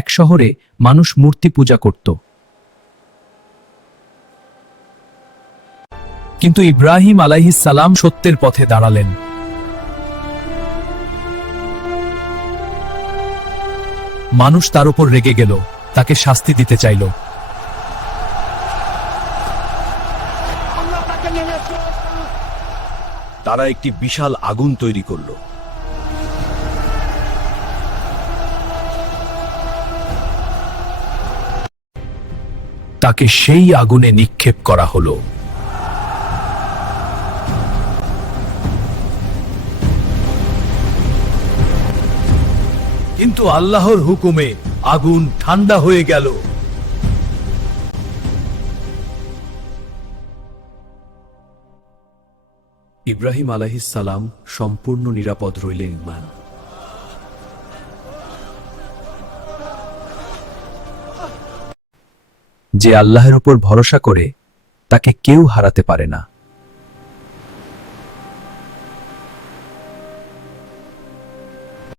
এক শহরে মানুষ মূর্তি পূজা করত। কিন্তু ইব্রাহিম আলাইহিস সালাম সত্যের পথে দাঁড়ালেন। মানুষ তার উপর রেগে গেল, তাকে শাস্তি দিতে চাইল। তারা একটি বিশাল আগুন তৈরি করল। তাকে সেই আগুনে নিক্ষেপ করা হলো। কিন্তু আল্লাহর হুকুমে আগুন ঠান্ডা হয়ে গেল। ইব্রাহিম আলাইহিস সালাম সম্পূর্ণ নিরাপদ রইলেন। যে আল্লাহর উপর ভরসা করে তাকে কেউ হারাতে পারে না।